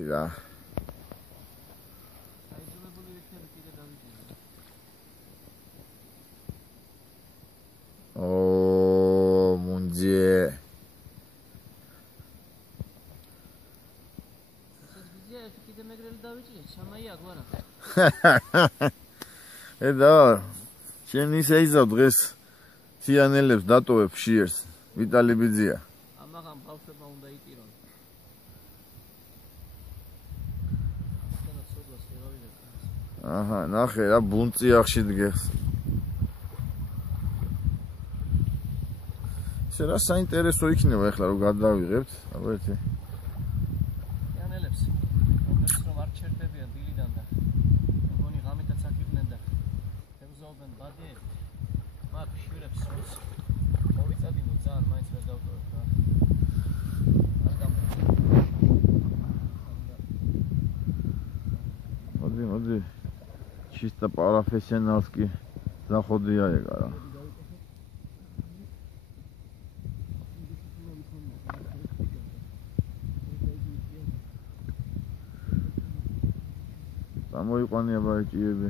ერთი რა. ო მუნჯე. ედო შენ ისე იზავ დღეს სიანელებს დატოვებ შიერს ვიტალი ბიძია ამაღამ ბავშვებმა უნდა იტირონ აჰა ნახე რა ბუნწი ახში დგეს ისე რა საინტერესო იქნება ეხლა რომ გადავიღებთ აბა ერთი სიანელებს რომელიც რომ არ ჩერდებიან დილიდან და მგონი ღამითაც აქ იყვნენ და ემზაობენ ბადეებით მათ შვირებს სულს მოვიწადინო ძალიან მაინც ვერ დავტოვებ რა არ გამო მოდი чисто профессиональски заходია ეგა რა გამოიყვანია ბაიჭიები